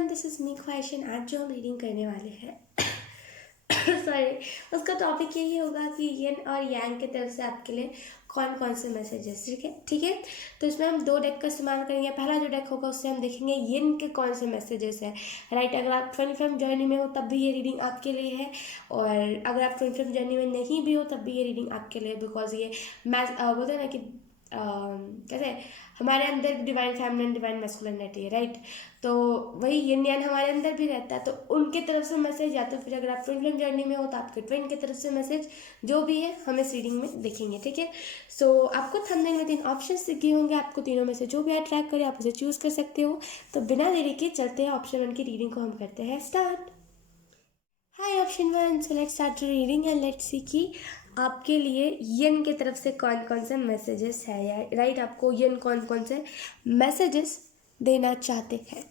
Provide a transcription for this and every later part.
Everyone, this is me ख्वाहिशन। आज जो हम रीडिंग करने वाले हैं सॉरी, उसका टॉपिक यही होगा कि यिन और यांग की तरफ से आपके लिए कौन कौन से मैसेजेस। ठीक है। तो इसमें हम दो डेक का इस्तेमाल करेंगे। पहला जो डेक होगा उससे हम देखेंगे यिन के कौन से मैसेजेस है। राइट, अगर आप 25 जर्नी में हो तब भी ये रीडिंग आपके लिए है, और अगर आप 25 जर्नी में नहीं भी हो तब भी ये रीडिंग आपके लिए, बिकॉज ये बोलते हैं ना कि कैसे हमारे अंदर डिवाइन फेमिनिन डिवाइन मैस्कुलिनिटी है। राइट, तो वही यिन यान हमारे अंदर भी रहता है, तो उनके तरफ से मैसेज, या तो फिर अगर आप ट्विन फ्लेम जर्नी में हो तो आपके ट्विन की तरफ से मैसेज, जो भी है हम इस रीडिंग में देखेंगे। ठीक है, सो आपको थंबनेल में 3 ऑप्शंस दिखे होंगे, आपको तीनों में से जो भी अट्रैक्ट करे आप उसे चूज कर सकते हो। तो बिना देरी के चलते हैं ऑप्शन 1 की रीडिंग को हम करते हैं start. Hi option 1, so let's start reading and let's see कि आपके लिए यिन की तरफ से कौन कौन से मैसेजेस है, या राइट आपको यिन कौन कौन से मैसेजेस देना चाहते हैं।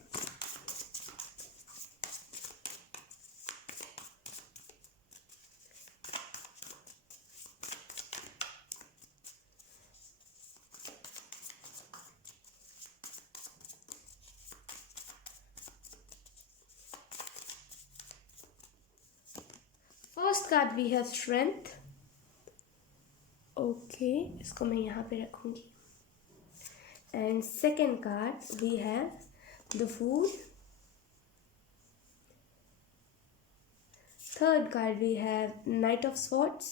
First card we have strength. Okay, इसको मैं यहाँ पे रखूँगी। And second card we have the fool. Third card we have knight of swords.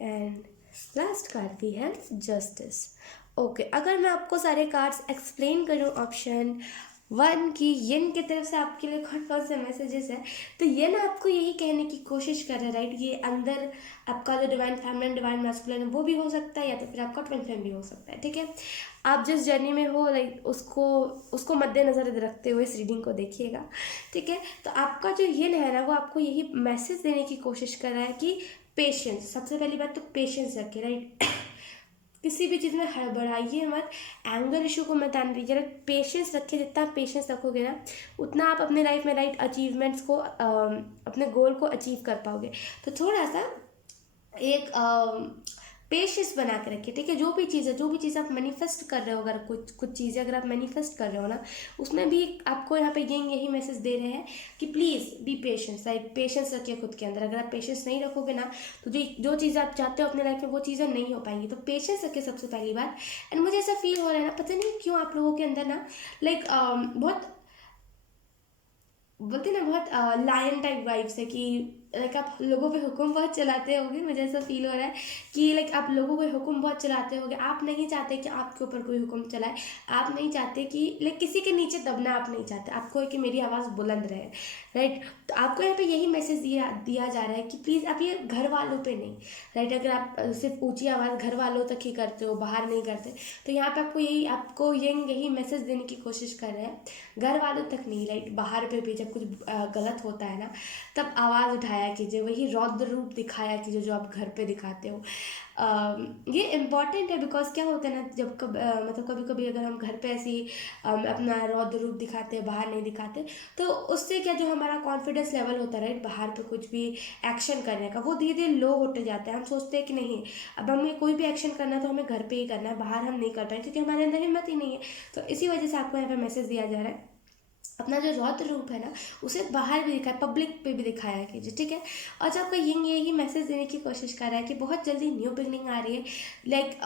And last card we have justice. Okay, अगर मैं आपको सारे कार्ड्स एक्सप्लेन करूँ ऑप्शन 1 की यिन की तरफ से आपके लिए कौन कौन से मैसेजेस है, तो यिन आपको यही कहने की कोशिश कर रहा है। राइट, ये अंदर आपका जो डिवाइन फेमिनिन डिवाइन मैस्कुलिन है वो भी हो सकता है, या तो फिर आपका ट्विन फ्लेम भी हो सकता है। ठीक है, आप जिस जर्नी में हो लाइक उसको मद्देनजर रखते हुए इस रीडिंग को देखिएगा। ठीक है, तो आपका जो यिन है ना वो आपको यही मैसेज देने की कोशिश कर रहा है कि पेशेंस, सबसे पहली बात तो पेशेंस रखिए। राइट, किसी भी चीज़ में हड़बड़ाइए मत, एंगर इशू को मत आने दीजिए। पेशेंस रखिए, जितना पेशेंस रखोगे ना उतना आप अपने लाइफ में राइट अचीवमेंट्स को अपने गोल को अचीव कर पाओगे। तो थोड़ा सा एक पेशेंस बना के रखिए। ठीक है, जो भी चीज़ आप मैनिफेस्ट कर रहे हो, अगर कुछ चीज़ें अगर आप मैनिफेस्ट कर रहे हो ना, उसमें भी आपको यहाँ पे यही मैसेज दे रहे हैं कि please be patience. Right, patience रखिए खुद के अंदर। अगर आप पेशेंस नहीं रखोगे ना तो जो चीज़ें आप चाहते हो अपने लाइफ में वो चीज़ें नहीं हो पाएंगी। तो पेशेंस रखिए सबसे पहली बात। एंड मुझे ऐसा फील हो रहा है ना, पता नहीं क्यों आप लोगों के अंदर ना लाइक बहुत बोलते ना बहुत लायन टाइप वाइब्स है कि लाइक आप लोगों पे हुक्म बहुत चलाते होगे। मुझे ऐसा फील हो रहा है कि लाइक आप लोगों पे हुक्म बहुत चलाते होगे। आप नहीं चाहते कि आपके ऊपर कोई हुक्म चलाए, आप नहीं चाहते कि लाइक किसी के नीचे दबना आप नहीं चाहते, आपको है कि मेरी आवाज़ बुलंद रहे। राइट, तो आपको यहाँ पे यही मैसेज दिया जा रहा है कि प्लीज़ आप ये घर वालों पे नहीं। राइट, अगर आप सिर्फ ऊंची आवाज़ घर वालों तक ही करते हो, बाहर नहीं करते, तो यहाँ पे आपको यही मैसेज देने की कोशिश कर रहे हैं, घर वालों तक नहीं। राइट, बाहर पे भी जब कुछ गलत होता है ना तब आवाज़ उठाया कीजिए, वही रौद्र रूप दिखाया कीजिए जो आप घर पे दिखाते हो। ये इम्पॉर्टेंट है, बिकॉज क्या होता है ना, मतलब कभी कभी अगर हम घर पे ऐसी अपना रौद्र रूप दिखाते हैं, बाहर नहीं दिखाते, तो उससे क्या जो हमारा कॉन्फिडेंस लेवल होता है राइट बाहर पे कुछ भी एक्शन करने का, वो धीरे धीरे लो होते जाता है। हम सोचते हैं कि नहीं, अब हमें कोई भी एक्शन करना है तो हमें घर पे ही करना है, बाहर हम नहीं कर पाए क्योंकि हमारे अंदर हिम्मत ही नहीं है। तो इसी वजह से आपको यहाँ पे मैसेज दिया जा रहा है, अपना जो रौद्र रूप है ना उसे बाहर भी दिखाए, पब्लिक पे भी दिखाया कीजिए। ठीक है, और जब आपका यही मैसेज देने की कोशिश कर रहा है कि बहुत जल्दी न्यू बिगनिंग आ रही है। लाइक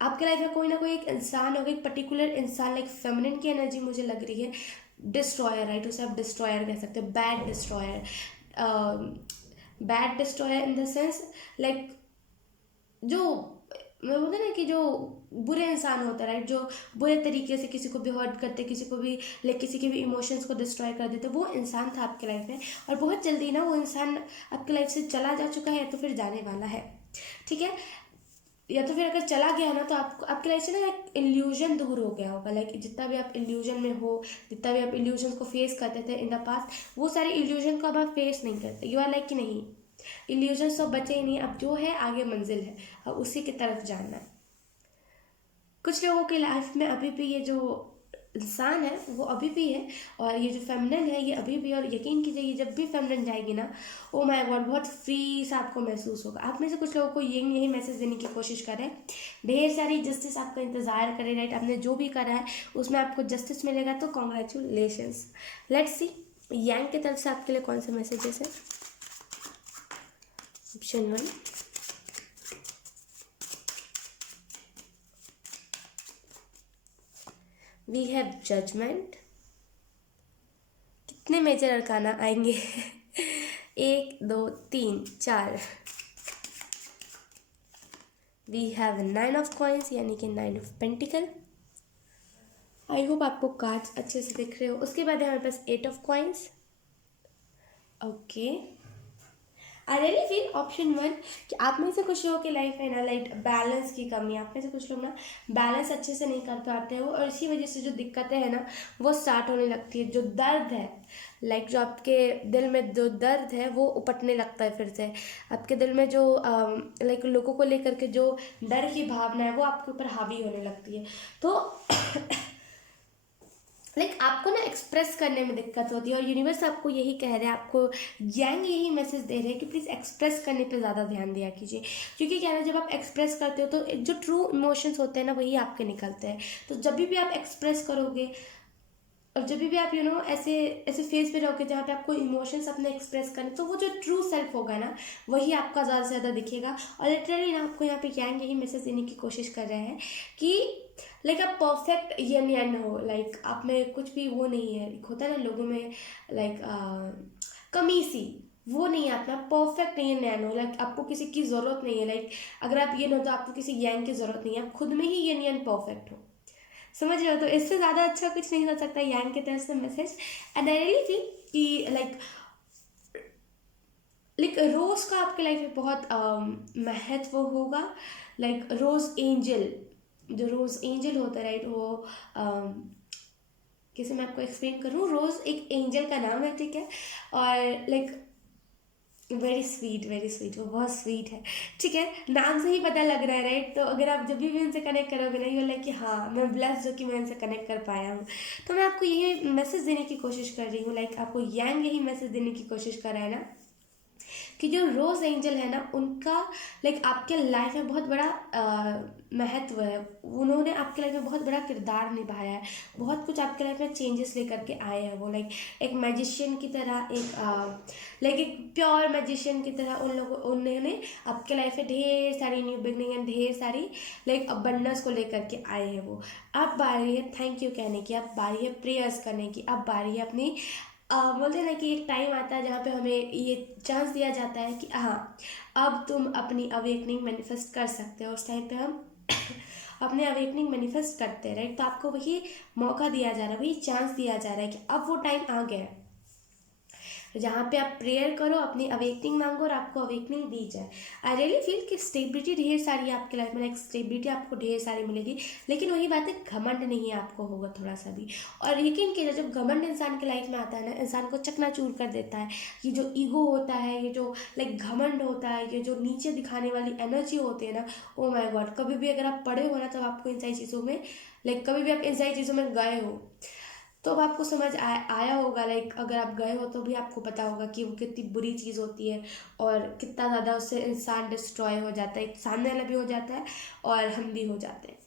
आपके लाइफ में कोई ना कोई एक इंसान होगा, एक पर्टिकुलर इंसान, लाइक फेमिनिन की एनर्जी मुझे लग रही है, डिस्ट्रॉयर। राइट, उसे आप डिस्ट्रॉयर कह सकते हैं, bad destroyer in the sense like जो मैं बोलते ना कि जो बुरे इंसान होता है राइट, जो बुरे तरीके से किसी को भी हर्ट करते, किसी को भी लाइक किसी के भी इमोशंस को डिस्ट्रॉय कर देते, वो इंसान था आपके लाइफ में। और बहुत जल्दी ना वो इंसान आपके लाइफ से चला जा चुका है, या तो फिर जाने वाला है। ठीक है, या तो फिर अगर चला गया ना तो आपको आपकी लाइफ से ना एक इल्यूजन दूर हो गया होगा। लाइक जितना भी आप इल्यूजन में हो, जितना भी आप इल्यूजन को फेस करते थे इन द पास्ट, वो सारे इल्यूजन को अब आप फेस नहीं करते। यू आर लाइक कि नहीं, इल्यूजन सब बचे ही नहीं, अब जो है आगे मंजिल है, अब उसी की तरफ जाना है। कुछ लोगों की लाइफ में अभी भी ये जो इंसान है वो अभी भी है, और ये जो फेमिनिन है ये अभी भी, और यकीन कीजिए ये जब भी फेमिनिन जाएगी ना, ओ माय गॉड, बहुत फ्री सा आपको महसूस होगा। आप में से कुछ लोगों को यही मैसेज देने की कोशिश करें, ढेर सारी जस्टिस आपका इंतज़ार करें, राइट। आपने जो भी करा है उसमें आपको जस्टिस मिलेगा, तो कॉन्ग्रेचुलेशंस। लेट्स सी यांग की तरफ से आपके लिए कौन से मैसेजेस हैं। Option 1, we have judgement. कितने मेजर अरकाना आएंगे? 1 2 3 4। वी हैव 9 ऑफ कॉइन्स, यानी कि 9 ऑफ पेंटिकल। आई होप आपको कार्ड्स अच्छे से दिख रहे हो। उसके बाद है हमारे पास 8 of coins. Okay, I really feel option 1 कि आप में से कुछ लोगों की लाइफ है ना, लाइक बैलेंस की कमी। आप में से कुछ लोग ना बैलेंस अच्छे से नहीं कर पाते हो, और इसी वजह से जो दिक्कतें हैं ना वो स्टार्ट होने लगती है। जो दर्द है, लाइक जो आपके दिल में जो दर्द है वो उपटने लगता है फिर से। आपके दिल में जो लाइक लोगों को लेकर के जो डर की भावना है वो आपके ऊपर हावी होने लगती है। तो लाइक आपको ना एक्सप्रेस करने में दिक्कत होती है, और यूनिवर्स आपको यही कह रहे हैं, आपको यांग यही मैसेज दे रहे हैं कि प्लीज़ एक्सप्रेस करने पे ज़्यादा ध्यान दिया कीजिए। क्योंकि क्या है ना, जब आप एक्सप्रेस करते हो तो जो ट्रू इमोशंस होते हैं ना वही आपके निकलते हैं। तो जब भी आप एक्सप्रेस करोगे, और जब भी आप ऐसे ऐसे फेज पे रहोगे जहाँ पे आपको इमोशंस अपने एक्सप्रेस करने, तो वो जो ट्रू सेल्फ होगा ना वही आपका ज़्यादा से ज़्यादा दिखेगा। और लिटरली ना आपको यहाँ पे यांग यही मैसेज देने की कोशिश कर रहे हैं कि लाइक आप परफेक्ट यन यन हो, लाइक आप में कुछ भी वो नहीं है, एक होता है ना लोगों में लाइक कमी सी, वो नहीं है। आप ना परफेक्ट नहीं है, नैन हो, लाइक आपको किसी की ज़रूरत नहीं है। लाइक अगर आप ये हो तो आपको किसी यांग की ज़रूरत नहीं है, आप खुद में ही यन यन परफेक्ट हो। समझ रहे हो? तो इससे ज़्यादा अच्छा कुछ नहीं हो सकता यांग की तरफ से message. And I really feel कि लाइक रोज़ का आपके लाइफ में बहुत महत्व होगा। लाइक रोज़ एंजल, जो रोज़ एंजल होता है, राइट, वो कैसे मैं आपको एक्सप्लेन करूँ। रोज़ एक एंजल का नाम है, ठीक है, और लाइक वेरी स्वीट, वो बहुत स्वीट है, ठीक है, नाम से ही पता लग रहा है, राइट। तो अगर आप जब भी उनसे कनेक्ट करोगे ना, ये लाइक कि हाँ मैं ब्लेस्ड हूँ कि मैं उनसे कनेक्ट कर पाया हूँ। तो मैं आपको यही मैसेज देने की कोशिश कर रही हूँ, लाइक आपको यांग यही मैसेज देने की कोशिश कर रहा है ना कि जो रोज़ एंजल है ना उनका लाइक आपके लाइफ में बहुत बड़ा महत्व है। उन्होंने आपके लाइफ में बहुत बड़ा किरदार निभाया है, बहुत कुछ आपके लाइफ में चेंजेस लेकर के आए हैं वो। लाइक एक मैजिशियन की तरह, एक प्योर मैजिशियन की तरह उन्होंने आपके लाइफ में ढेर सारी न्यू बिगनिंग एंड ढेर सारी लाइक अबंडेंस को लेकर के आए हैं वो। अब बारी है थैंक यू कहने की, अब बारी है प्रेयर्स करने की, अब बारी है अपनी बोलते हैं ना कि एक टाइम आता है जहाँ पे हमें ये चांस दिया जाता है कि हाँ अब तुम अपनी अवेकनिंग मैनिफेस्ट कर सकते हो। उस टाइम पे हम अपने अवेकनिंग मैनिफेस्ट करते हैं, राइट। तो आपको वही मौका दिया जा रहा है, वही चांस दिया जा रहा है कि अब वो टाइम आ गया है जहाँ पे आप प्रेयर करो, अपनी अवेकनिंग मांगो और आपको अवेकनिंग दी जाए। आई रियली फील कि स्टेबिलिटी ढेर सारी है आपके लाइफ में, लाइक स्टेबिलिटी आपको ढेर सारी मिलेगी। लेकिन वही बात है, घमंड नहीं है आपको होगा थोड़ा सा भी। और यकीन कीजिए जब घमंड इंसान की लाइफ में आता है ना, इंसान को चकनाचूर कर देता है। ये जो ईगो होता है, ये जो लाइक घमंड होता है, ये जो नीचे दिखाने वाली एनर्जी होती है ना, ओ माय गॉड, कभी भी अगर आप पढ़े हो ना तब आपको इन सारी चीज़ों में लाइक कभी भी आप इन सारी चीज़ों में गए हो तो अब आपको समझ आया होगा। लाइक अगर आप गए हो तो भी आपको पता होगा कि वो कितनी बुरी चीज़ होती है और कितना ज़्यादा उससे इंसान डिस्ट्रॉय हो जाता है, सामने वाला भी हो जाता है और हम भी हो जाते हैं।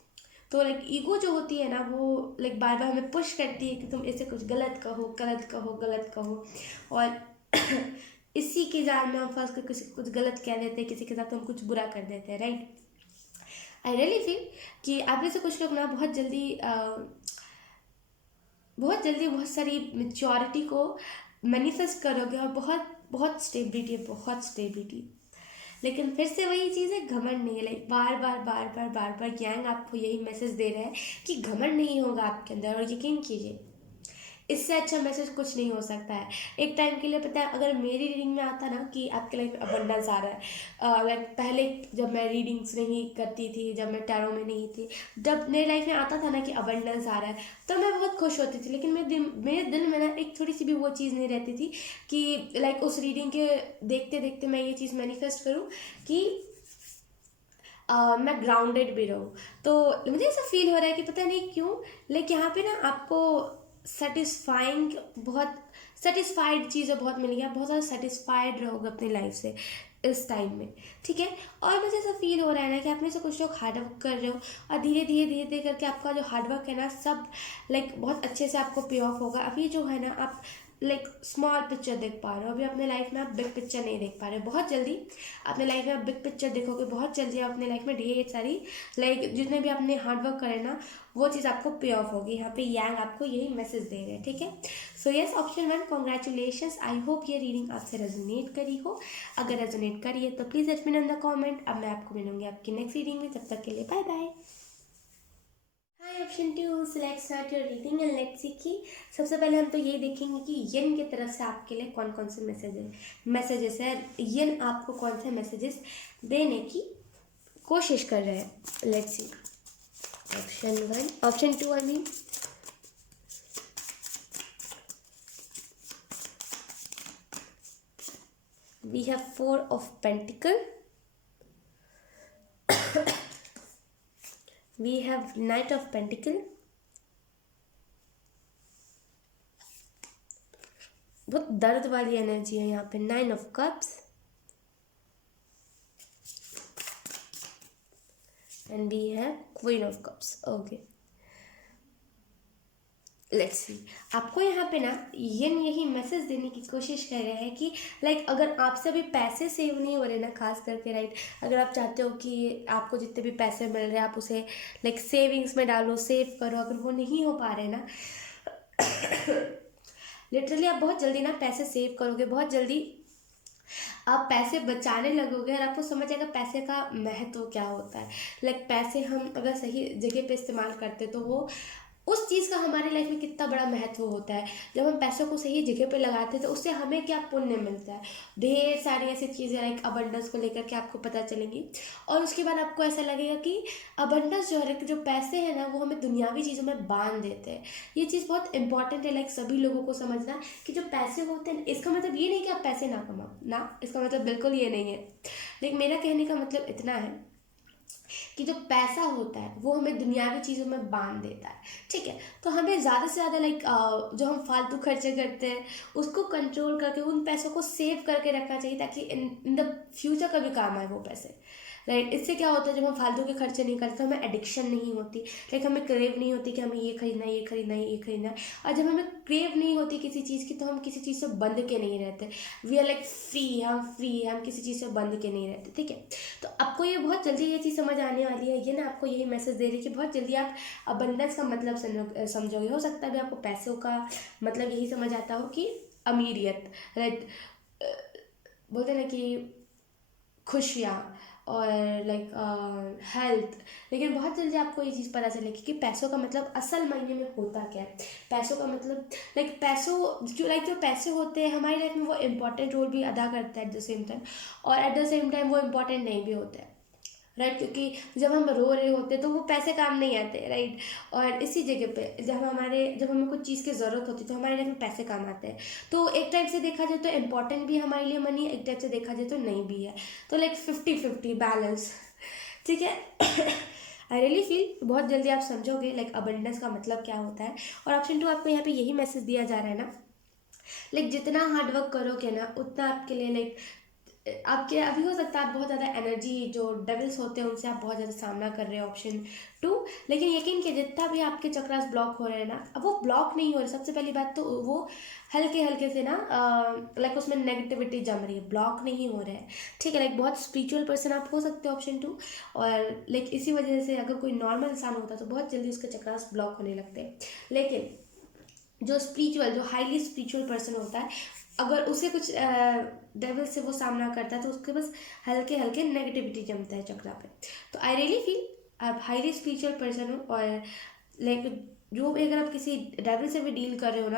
तो लाइक ईगो जो होती है ना वो लाइक बार बार हमें पुश करती है कि तुम ऐसे कुछ गलत कहो, गलत कहो, गलत कहो, और इसी के जाल में हम फंस कर किसी को कुछ गलत कह देते हैं, किसी के साथ हम कुछ बुरा कर देते हैं, राइट। आई रियली फील कि आप में से कुछ लोग ना बहुत सारी मेच्योरिटी को मैनिफेस्ट करोगे और बहुत बहुत स्टेबिलिटी है, बहुत स्टेबिलिटी। लेकिन फिर से वही चीज़ है, घमंड नहीं है। लाइक बार बार गैंग आपको यही मैसेज दे रहे हैं कि घमंड नहीं होगा आपके अंदर, और यकीन कीजिए इससे अच्छा मैसेज कुछ नहीं हो सकता है। एक टाइम के लिए पता है, अगर मेरी रीडिंग में आता ना कि आपके लाइफ में अबंडेंस आ रहा है, लाइक पहले जब मैं रीडिंग्स नहीं करती थी, जब मैं टैरो में नहीं थी, जब मेरी लाइफ में आता था ना कि अबंडेंस आ रहा है तो मैं बहुत खुश होती थी। लेकिन मेरे दिल में ना एक थोड़ी सी भी वो चीज़ नहीं रहती थी कि लाइक उस रीडिंग के देखते देखते मैं ये चीज़ मैनिफेस्ट करूँ कि मैं ग्राउंडेड भी रहूँ। तो मुझे ऐसा फील हो रहा है कि पता नहीं क्यों, लेकिन यहाँ पे ना आपको सेटिस्फाइंग बहुत सेटिस्फाइड चीज़ें बहुत मिल गया, बहुत ज़्यादा सेटिस्फाइड रहोगे अपनी लाइफ से इस टाइम में, ठीक है। और मुझे ऐसा फील हो रहा है ना कि आप में से कुछ लोग हार्ड वर्क कर रहे हो, और धीरे धीरे धीरे धीरे करके आपका जो हार्ड वर्क है ना, सब बहुत अच्छे से आपको पे ऑफ होगा। अभी जो है ना, आप स्मॉल पिक्चर देख पा रहे हो, अभी अपने लाइफ में आप बिग पिक्चर नहीं देख पा रहे हो। बहुत जल्दी अपने लाइफ में आप बिग पिक्चर देखोगे, बहुत जल्दी आप अपने लाइफ में ढेर सारी जितने भी आपने हार्ड वर्क करे ना, वो चीज़ आपको पे ऑफ होगी। यहाँ पे यांग आपको यही मैसेज दे रहे हैं, ठीक है। So yes, option 1, congratulation. I hope ये रीडिंग आपसे रेजोनेट करी हो। अगर रेजोनेट करी है तो please let me know in the comment. अब मैं आपको मिलूंगी आपकी नेक्स्ट रीडिंग में, तब तक के लिए bye bye. Hi option 2, select start your reading and let's see कि सबसे पहले हम तो ये देखेंगे कि यन की तरफ से आपके लिए कौन कौन से मैसेजेस है। यन आपको कौन से मैसेजेस देने की कोशिश कर रहे हैं। Let's see. Option 2 I mean. We have 4 of Pentacle. We have Knight of Pentacle. बहुत दर्द वाली एनर्जी है यहाँ पे। 9 of Cups. And we have Queen of Cups. Okay. Let's see. आपको यहाँ पे ना यही मैसेज देने की कोशिश कर रहे हैं कि अगर आपसे अभी पैसे सेव नहीं हो रहे ना, खास करके राइट, अगर आप चाहते हो कि आपको जितने भी पैसे मिल रहे हैं आप उसे सेविंग्स में डालो, सेव करो, अगर वो नहीं हो पा रहे ना लिटरली आप बहुत जल्दी ना पैसे सेव करोगे, बहुत जल्दी आप पैसे बचाने लगोगे और आपको समझ आएगा पैसे का महत्व क्या होता है। पैसे हम अगर सही जगह पे इस्तेमाल करते तो वो उस चीज़ का हमारी लाइफ में कितना बड़ा महत्व होता है। जब हम पैसों को सही जगह पे लगाते हैं तो उससे हमें क्या पुण्य मिलता है। ढेर सारी ऐसी चीज़ें अबंडेंस को लेकर के आपको पता चलेंगी, और उसके बाद आपको ऐसा लगेगा कि अबंडेंस जो है, जो पैसे हैं ना, वो हमें दुनियावी चीज़ों में बांध देते हैं। ये चीज़ बहुत इंपॉर्टेंट है सभी लोगों को समझना कि जो पैसे होते हैं, इसका मतलब ये नहीं कि आप पैसे ना कमाओ ना, इसका मतलब बिल्कुल ये नहीं है। लेकिन मेरा कहने का मतलब इतना है कि जो पैसा होता है वो हमें दुनियावी चीज़ों में बांध देता है, ठीक है। तो हमें ज़्यादा से ज़्यादा जो हम फालतू खर्चे करते हैं उसको कंट्रोल करके उन पैसों को सेव करके रखना चाहिए, ताकि इन द फ्यूचर कभी काम आए वो पैसे, राइट। इससे क्या होता है, जब हम फालतू के खर्चे नहीं करते तो हमें एडिक्शन नहीं होती, हमें क्रेव नहीं होती कि हमें ये खरीदना है, ये खरीदना है, ये खरीदना है। और जब हमें क्रेव नहीं होती किसी चीज़ की तो हम किसी चीज़ से बंध के नहीं रहते। वी आर फ्री, हम किसी चीज़ से बंध के नहीं रहते, ठीक है। तो आपको ये बहुत जल्दी ये चीज़ समझ आने वाली है। ये ना आपको यही मैसेज दे रही है कि बहुत जल्दी आप अबंडेंस का मतलब समझोगे। हो सकता है अभी आपको पैसों का मतलब यही समझ आता हो कि अमीरियत, राइट, बोलते ना कि खुशियाँ और हेल्थ। लेकिन बहुत जल्दी आपको ये चीज़ पता चलेगी कि पैसों का मतलब असल मायने में होता क्या है। पैसों का मतलब पैसों जो पैसे होते हैं हमारी लाइफ में वो इम्पोर्टेंट रोल भी अदा करता है एट द सेम टाइम, और एट द सेम टाइम वो इम्पोर्टेंट नहीं भी होता है, राइट। क्योंकि जब हम रो रहे होते तो वो पैसे काम नहीं आते, राइट। और इसी जगह पे जब हमें कुछ चीज़ की ज़रूरत होती है तो हमारे लाइफ में पैसे काम आते हैं। तो एक टाइप से देखा जाए तो इम्पोर्टेंट भी हमारे लिए मनी है, एक टाइप से देखा जाए तो नहीं भी है। तो 50-50 बैलेंस, ठीक है। आई रियली फील बहुत जल्दी आप समझोगे अबंडेंस का मतलब क्या होता है। और ऑप्शन 2 आपको यहाँ पे यही मैसेज दिया जा रहा है ना, जितना हार्ड वर्क करोगे ना उतना आपके लिए आपके अभी हो सकता है आप बहुत ज़्यादा एनर्जी जो डेविल्स होते हैं उनसे आप बहुत ज़्यादा सामना कर रहे हो, ऑप्शन 2। लेकिन यकीन कि जितना भी आपके चक्रास ब्लॉक हो रहे हैं ना, अब वो ब्लॉक नहीं हो रहे। सबसे पहली बात तो वो हल्के हल्के से ना उसमें नेगेटिविटी जम रही है, ब्लॉक नहीं हो रहा है, ठीक है। बहुत स्पिरिचुअल पर्सन आप हो सकते हो, ऑप्शन 2। और इसी वजह से अगर कोई नॉर्मल इंसान होता तो बहुत जल्दी उसके चक्रास ब्लॉक होने लगते हैं। लेकिन जो हाईली स्पिरिचुअल पर्सन होता है, अगर उसे कुछ डेविल से वो सामना करता है तो उसके बस हल्के हल्के नेगेटिविटी जमता है चक्रा पे। तो आई रियली फील आप हाईली स्पिरिचुअल पर्सन हो, और जो भी अगर आप किसी डेविल से भी डील कर रहे हो ना,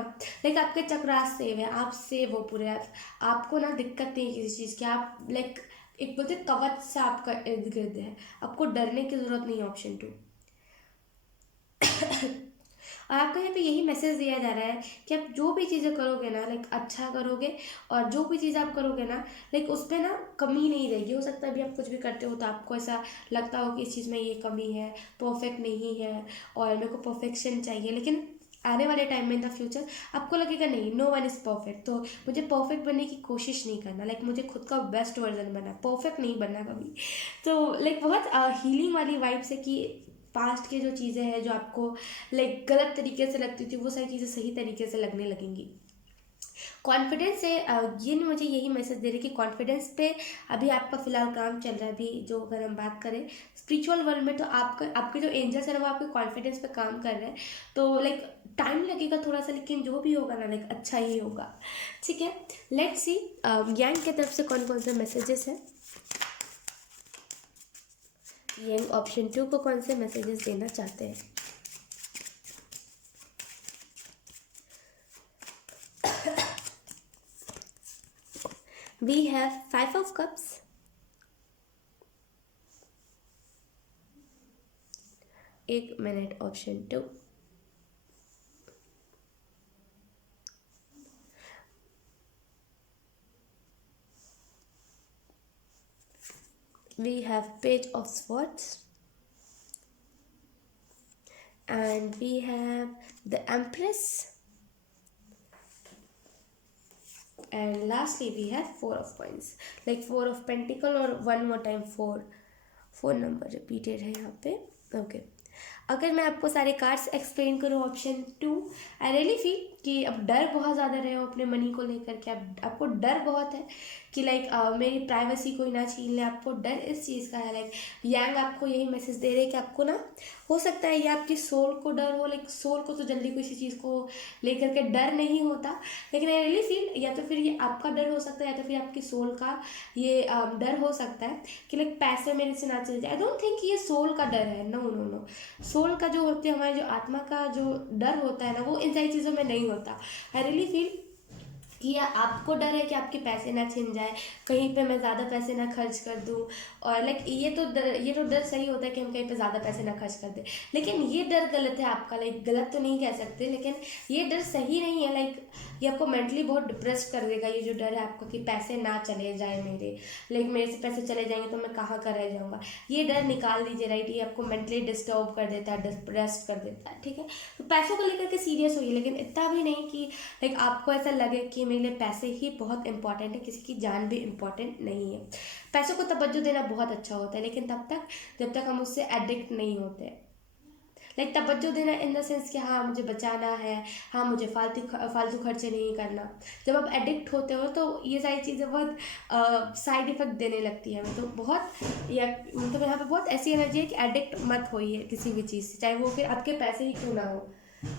आपके चक्रास सेव है, आप सेव हो पूरे। आपको ना दिक्कत नहीं है किसी चीज़ की। आप एक बोलते कवच से आपका इर्द गिर्द है, आपको डरने की ज़रूरत नहीं है, ऑप्शन 2। और आपको यहाँ पे यही मैसेज दिया जा रहा है कि आप जो भी चीज़ें करोगे ना लाइक अच्छा करोगे, और जो भी चीज़ आप करोगे ना लाइक उस पर ना कमी नहीं रहेगी। हो सकता है अभी आप कुछ भी करते हो तो आपको ऐसा लगता हो कि इस चीज़ में ये कमी है, परफेक्ट नहीं है और मेरे को परफेक्शन चाहिए, लेकिन आने वाले टाइम में इन द फ्यूचर आपको लगेगा नहीं, नो वन इज़ परफेक्ट, तो मुझे परफेक्ट बनने की कोशिश नहीं करना, लाइक मुझे खुद का बेस्ट वर्जन बनना, परफेक्ट नहीं बनना कभी। तो लाइक बहुत हीलिंग वाली वाइब्स है कि पास्ट के जो चीज़ें हैं जो आपको लाइक गलत तरीके से लगती थी वो सारी चीज़ें सही तरीके से लगने लगेंगी। कॉन्फिडेंस है, ये मुझे यही मैसेज दे रही कि कॉन्फिडेंस पे अभी आपका फिलहाल काम चल रहा है। अभी जो अगर हम बात करें स्पिरिचुअल वर्ल्ड में, तो आपका आपके जो एंजल्स है ना वो आपके कॉन्फिडेंस पे काम कर रहे हैं। तो लाइक टाइम लगेगा थोड़ा सा, लेकिन जो भी होगा ना लाइक अच्छा ही होगा। ठीक है, लेट्स सी यांग की तरफ से कौन कौन से मैसेजेस हैं। यांग ऑप्शन 2 को कौन से मैसेजेस देना चाहते हैं। We have 5 of cups, एक minute, option 2, we have page of swords, and we have the empress, and lastly we have 4 of coins, like 4 of pentacle और one more time 4 number repeated है यहाँ पे। Okay, अगर मैं आपको सारे cards explain करूँ, ऑप्शन 2, आई रियली फील कि अब डर बहुत ज़्यादा रहे हो अपने मनी को लेकर के, आपको डर बहुत है कि लाइक मेरी प्राइवेसी कोई ना छीन ले, आपको डर इस चीज़ का है। लाइक यांग आपको यही मैसेज दे रहे हैं कि आपको ना हो सकता है ये आपकी सोल को डर हो, लाइक सोल को तो जल्दी किसी चीज़ को लेकर के डर नहीं होता, लेकिन आई रियली फील या तो फिर ये आपका डर हो सकता है या तो फिर आपकी सोल का ये डर हो सकता है कि लाइक पैसे मेरे से ना चले जाए। आई डोंट थिंक ये सोल का डर है, नो नो नो। सोल का जो होते हैं हमारे जो आत्मा का जो डर होता है ना वो इन सारी चीज़ों में नहीं होता। आई रियली फील कि या आपको डर है कि आपके पैसे ना छिन जाए, कहीं पे मैं ज़्यादा पैसे ना खर्च कर दूँ, और लाइक ये तो डर सही होता है कि हम कहीं पे ज़्यादा पैसे ना खर्च कर दें, लेकिन ये डर गलत है आपका। लाइक गलत तो नहीं कह सकते, लेकिन ये डर सही नहीं है। लाइक ये आपको मेंटली बहुत डिप्रेस कर देगा, ये जो डर है आपका कि पैसे ना चले जाए मेरे, लाइक मेरे से पैसे चले जाएंगे तो मैं कहाँ का रह जाऊँगा, ये डर निकाल दीजिए। राइट, ये आपको मेंटली डिस्टर्ब कर देता है, डिप्रेस कर देता है। ठीक है, तो पैसों को लेकर के सीरियस होइए, लेकिन इतना भी नहीं कि लाइक आपको ऐसा लगे कि मेरे लिए पैसे ही बहुत इंपॉर्टेंट है, किसी की जान भी इम्पॉर्टेंट नहीं है। पैसों को तवज्जो देना बहुत अच्छा होता है, लेकिन तब तक जब तक हम उससे एडिक्ट नहीं होते। लाइक तवज्जो देना इन द सेंस कि हाँ मुझे बचाना है, हाँ मुझे फालतू खर्चे नहीं करना। जब आप एडिक्ट होते हो तो ये सारी चीज़ें बहुत साइड इफेक्ट देने लगती है। तो बहुत या मतलब यहाँ पे बहुत ऐसी एनर्जी है कि एडिक्ट मत होइए किसी भी चीज़ से, चाहे वो फिर आपके पैसे ही क्यों ना हो।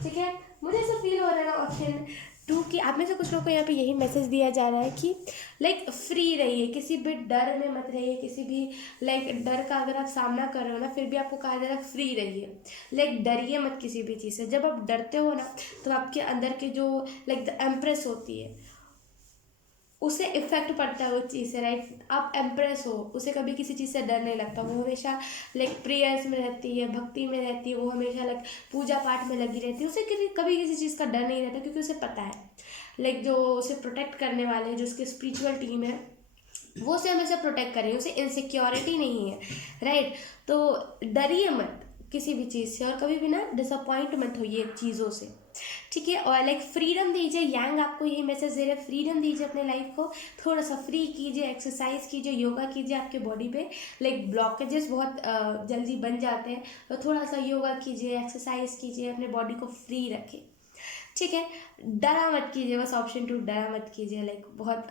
ठीक है, मुझे ऐसा फील हो रहा है ना ऑप्शन 2 कि आप में से कुछ लोगों को यहाँ पे यही मैसेज दिया जा रहा है कि लाइक फ्री रहिए, किसी भी डर में मत रहिए, किसी भी लाइक डर का अगर आप सामना कर रहे हो ना फिर भी आपको कहा जा रहा है फ्री रहिए। लाइक डरिए मत किसी भी चीज़ से। जब आप डरते हो ना तो आपके अंदर के जो लाइक द एम्प्रेस होती है उसे इफेक्ट पड़ता है उस चीज़ से। राइट, आप एम्प्रेस हो, उसे कभी किसी चीज़ से डर नहीं लगता, वो हमेशा लाइक प्रेयर्स में रहती है, भक्ति में रहती है, वो हमेशा लाइक पूजा पाठ में लगी रहती है, उसे कभी किसी चीज़ का डर नहीं रहता, क्योंकि उसे पता है लाइक जो उसे प्रोटेक्ट करने वाले हैं, जो उसकी स्पिरिचुअल टीम है वो उसे हमेशा प्रोटेक्ट करेंगे, उसे इनसिक्योरिटी नहीं है। राइट, तो डरिए मत किसी भी चीज़ से और कभी भी ना डिसअपॉइंट मत होइए चीज़ों से। ठीक है, और लाइक फ्रीडम दीजिए। यांग आपको यही मैसेज दे रहे हैं, फ्रीडम दीजिए अपने लाइफ को, थोड़ा सा फ्री कीजिए, एक्सरसाइज कीजिए, योगा कीजिए। आपके बॉडी पे लाइक ब्लॉकेजेस बहुत जल्दी बन जाते हैं, तो थोड़ा सा योगा कीजिए, एक्सरसाइज कीजिए, अपने बॉडी को फ्री रखें। ठीक है, डरा मत कीजिए, बस ऑप्शन 2 डरा मत कीजिए। लाइक बहुत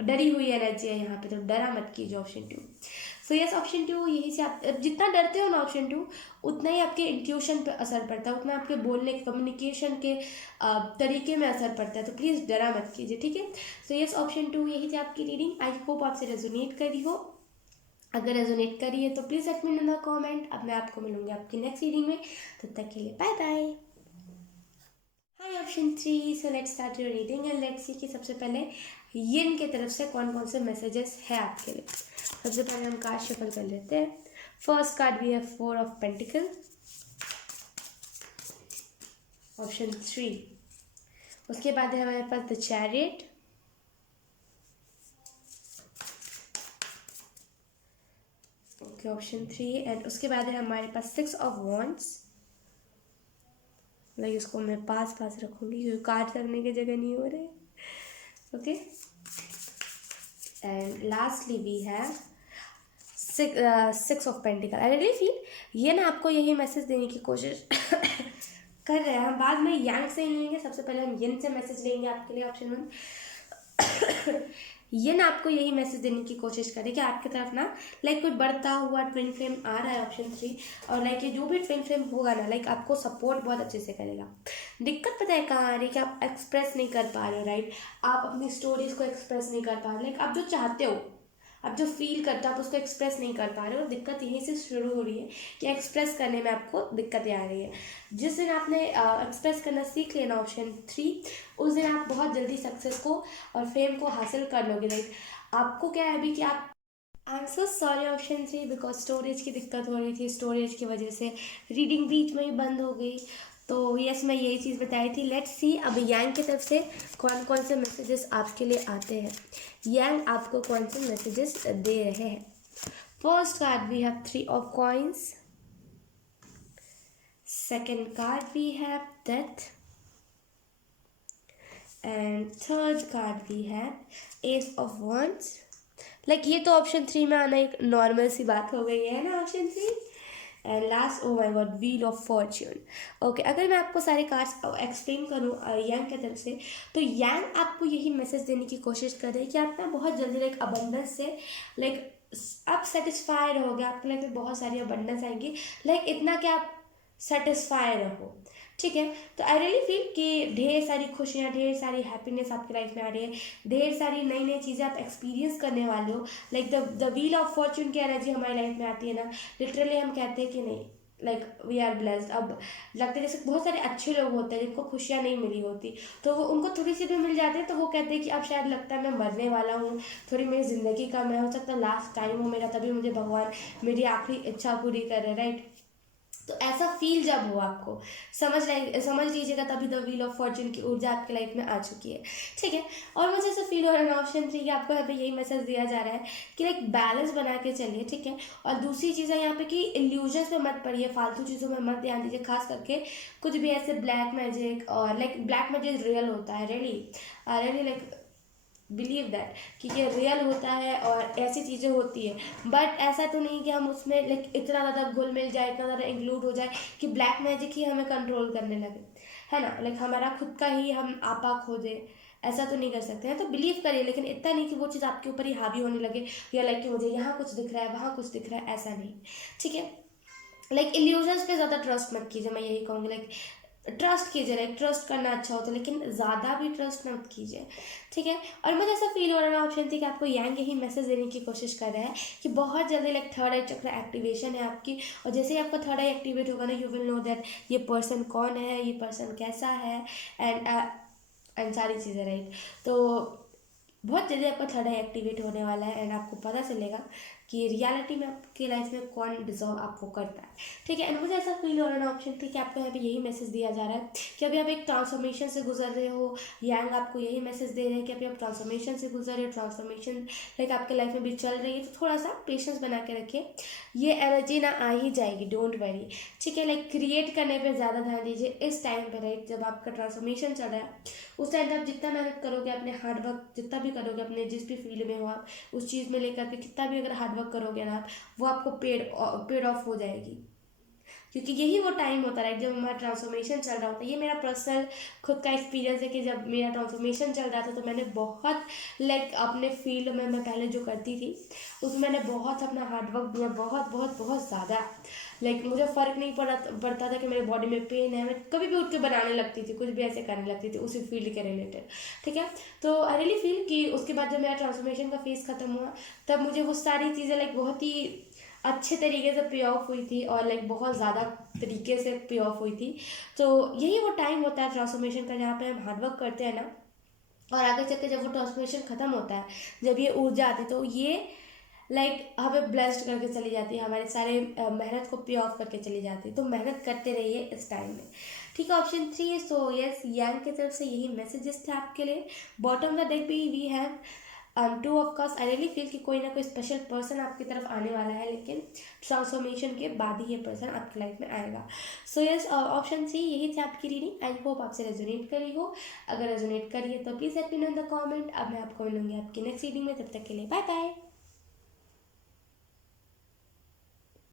डरी हुई एनर्जी है यहाँ पे, तो डरा मत कीजिए ऑप्शन 2। सो यस, ऑप्शन 2 यही से आप जितना डरते हो ना ऑप्शन 2 उतना ही आपके इंट्यूशन पे असर पड़ता है, उतना आपके बोलने के कम्युनिकेशन के तरीके में असर पड़ता है, तो प्लीज़ डरा मत कीजिए। ठीक है, सो यस, ऑप्शन 2 यही थी आपकी रीडिंग। आई होप आपसे रेजोनेट करी हो। अगर रेजोनेट करी है तो please let me know in the comment. अब मैं आपको मिलूंगी आपकी नेक्स्ट रीडिंग में, तब तक के लिए bye bye. Hi option 3, so let's start your reading and let's see कि सबसे पहले यिन की तरफ से कौन कौन से मैसेजेस है आपके लिए। सबसे पहले हम कार्ड शफल कर लेते हैं। First card we have 4 of pentacle, option 3। उसके बाद है हमारे पास the chariot, okay option 3। And उसके बाद है हमारे पास 6 ऑफ वॉन्ड्स, लाइक इसको मैं पास रखूँगी क्योंकि कार्ड रखने की जगह नहीं हो रहे, okay. And lastly we have 6 of pentacles. I really feel ये ना आपको यही मैसेज देने की कोशिश कर रहे हैं। हम बाद में यांग से ही लेंगे, सबसे पहले हम यिन से मैसेज लेंगे आपके लिए ऑप्शन 1। ये ना आपको यही मैसेज देने की कोशिश करे कि आपकी तरफ ना लाइक कोई बढ़ता हुआ ट्विन फ्लेम आ रहा है ऑप्शन 3, और लाइक ये जो भी ट्विन फ्लेम होगा ना लाइक आपको सपोर्ट बहुत अच्छे से करेगा। दिक्कत पता है कहाँ आ रही है कि आप एक्सप्रेस नहीं कर पा रहे हो, राइट। आप अपनी स्टोरीज को एक्सप्रेस नहीं कर पा रहे, लाइक आप जो चाहते हो, आप जो फील करते हो आप उसको एक्सप्रेस नहीं कर पा रहे हो। दिक्कत यहीं से शुरू हो रही है कि एक्सप्रेस करने में आपको दिक्कतें आ रही है। जिस दिन आपने एक्सप्रेस करना सीख लेना ऑप्शन 3, उस दिन आप बहुत जल्दी सक्सेस को और फेम को हासिल कर लोगे। लाइक आपको क्या है अभी कि आप, I am so sorry option 3, because storage की दिक्कत हो रही थी, स्टोरेज की वजह से रीडिंग बीच में ही बंद हो गई। तो यस मैं यही चीज़ बताई थी। लेट्स सी अब यांग की तरफ से कौन कौन से मैसेजेस आपके लिए आते हैं, यांग आपको कौन से मैसेजेस दे रहे हैं। First card we have 3 of coins, second card we have death, and third card we have ace of wands. Like ये तो ऑप्शन 3 में आना एक नॉर्मल सी बात हो गई है ना option 3। And last, oh my God, wheel of Fortune. Okay, अगर मैं आपको सारे कार्ड्स एक्सप्लेन करूँ यांग की तरफ से, तो यांग आपको यही मैसेज देने की कोशिश कर रहे हैं कि आप ना बहुत जल्दी लाइक अबंडेंस से लाइक आप सेटिस्फाई रहोगे, आपको लाइक बहुत सारी अबंडेंस आएंगी, लाइक इतना कि आप सेटिस्फाई रहो, ठीक है। तो आई रियली फील कि ढेर सारी खुशियाँ, ढेर सारी हैप्पीनेस आपकी लाइफ में आ रही है, ढेर सारी नई नई चीज़ें आप एक्सपीरियंस करने वाले हो। Like the wheel of Fortune की एनर्जी हमारी लाइफ में आती है ना, लिटरली हम कहते हैं कि नहीं लाइक वी आर ब्लेस्ड। अब लगता है जैसे बहुत सारे अच्छे लोग होते हैं जिनको खुशियाँ नहीं मिली होती, तो वो उनको थोड़ी सी भी मिल जाते हैं तो वो कहते हैं कि अब शायद लगता है मैं मरने वाला हूँ, थोड़ी मेरी ज़िंदगी कम है, हो सकता है लास्ट टाइम हो मेरा, तभी मुझे भगवान मेरी आखिरी इच्छा पूरी कर रहे हैं, राइट। तो ऐसा फील जब हो आपको, समझ लीजिएगा तभी द व्हील ऑफ फॉर्च्यून की ऊर्जा आपकी लाइफ में आ चुकी है, ठीक है। और मुझे ऐसा फील हो रहा है ऑप्शन 3 कि आपको यहाँ पे यही मैसेज दिया जा रहा है कि लाइक बैलेंस बना के चलिए, ठीक है। और दूसरी चीज़ है यहाँ पे कि इल्यूजन्स में मत पड़िए, फालतू चीज़ों में मत ध्यान दीजिए, खास करके कुछ भी ऐसे ब्लैक मैजिक, और लाइक ब्लैक मैजिक रियल होता है, रियली लाइक बिलीव दैट कि ये रियल होता है और ऐसी चीज़ें होती है। बट ऐसा तो नहीं कि हम उसमें लाइक इतना ज़्यादा घुल मिल जाए, इतना ज़्यादा इंक्लूड हो जाए कि ब्लैक मैजिक ही हमें कंट्रोल करने लगे, है ना। लाइक हमारा खुद का ही हम आपा खो दे, ऐसा तो नहीं कर सकते हैं। तो बिलीव करिए, लेकिन इतना नहीं कि वो चीज़ आपके ऊपर ही हावी होने लगे, या लाइक कि मुझे यहाँ कुछ दिख रहा है वहाँ कुछ दिख रहा है, ऐसा नहीं, ठीक है। लाइक इल्यूजन्स पे ज़्यादा ट्रस्ट मत कीजिए, मैं यही कहूँगी। लाइक ट्रस्ट कीजिए, लाइक ट्रस्ट करना अच्छा होता है, लेकिन ज़्यादा भी ट्रस्ट मत कीजिए, ठीक है। और मुझे ऐसा फील हो रहा है ऑप्शन थी कि आपको यांग यही मैसेज देने की कोशिश कर रहा है कि बहुत जल्दी लाइक थर्ड आई चक्र एक्टिवेशन है आपकी, और जैसे ही आपका थर्ड आई एक्टिवेट होगा ना, यू विल नो दैट ये पर्सन कौन है, ये पर्सन कैसा है, एंड सारी चीज़ें, राइट। तो बहुत जल्दी आपका थर्ड आई एक्टिवेट होने वाला है, एंड आपको पता चलेगा कि रियलिटी में आपकी लाइफ में कौन डिजर्व आपको करता है, ठीक है। एंड मुझे ऐसा फील हो रहा है ऑप्शन थी कि आपको यहाँ पे यही मैसेज दिया जा रहा है कि अभी आप एक ट्रांसफॉर्मेशन से गुजर रहे हो। यांग आपको यही मैसेज दे रहे हैं कि अभी आप ट्रांसफॉर्मेशन से गुजर रहे हो, ट्रांसफॉर्मेशन लाइक आपके लाइफ में भी चल रही है, तो थोड़ा सा पेशेंस बना के रखिए, ये एनर्जी ना आ ही जाएगी, डोंट वरी, ठीक है। लाइक क्रिएट करने पर ज़्यादा ध्यान दीजिए इस टाइम पर, राइट, जब आपका ट्रांसफॉर्मेशन चल रहा है। उस टाइम पर आप जितना मेहनत करोगे, अपने हार्डवर्क जितना भी करोगे, अपने जिस भी फील्ड में हो आप उस चीज़ में लेकर के कितना भी अगर हार्डवर्क करोगे ना आप, वो आपको पेड ऑफ हो जाएगी, क्योंकि यही वो टाइम होता है जब हमारा ट्रांसफॉर्मेशन चल रहा होता है। ये मेरा पर्सनल खुद का एक्सपीरियंस है कि जब मेरा ट्रांसफॉर्मेशन चल रहा था तो मैंने बहुत लाइक अपने फील्ड में मैं पहले जो करती थी उसमें मैंने बहुत अपना हार्डवर्क दिया, बहुत बहुत बहुत ज़्यादा। लाइक मुझे फ़र्क नहीं पड़ता था कि मेरे बॉडी में पेन है, मैं कभी भी उठ के बनाने लगती थी, कुछ भी ऐसे करने लगती थी उसी फील्ड के रिलेटेड, ठीक है। तो आई रियली फील कि उसके बाद जब मेरा ट्रांसफॉर्मेशन का फेज़ ख़त्म हुआ, तब मुझे वो सारी चीज़ें लाइक बहुत ही अच्छे तरीके से पे ऑफ हुई थी, और लाइक बहुत ज़्यादा तरीके से पे ऑफ हुई थी। तो यही वो टाइम होता है ट्रांसफॉर्मेशन का, जहाँ पे हम हार्डवर्क करते हैं ना, और आगे चल के जब वो ट्रांसफॉर्मेशन ख़त्म होता है, जब ये ऊर्जा आती है, तो ये हमें ब्लेस्ड करके चली जाती है, हमारे सारे मेहनत को पे ऑफ करके चली जाती है। तो मेहनत करते रहिए इस टाइम में, ठीक है। ऑप्शन 3 है सो यस, यांग की तरफ से यही मैसेजेस थे आपके लिए। बॉटम द डेक भी we have 2 of cups. I really feel कि कोई ना कोई स्पेशल पर्सन आपकी तरफ आने वाला है, लेकिन ट्रांसफॉर्मेशन के बाद ही ये पर्सन आपकी लाइफ में आएगा। सो यस, ऑप्शन 3 यही थी आपकी रीडिंग। आई होप आपसे रेजोनेट करी हो। अगर रेजोनेट करी है तो please let me know in the comment. अब मैं आपको मिलूंगी आपकी नेक्स्ट रीडिंग में, तब तक के लिए बाय बाय।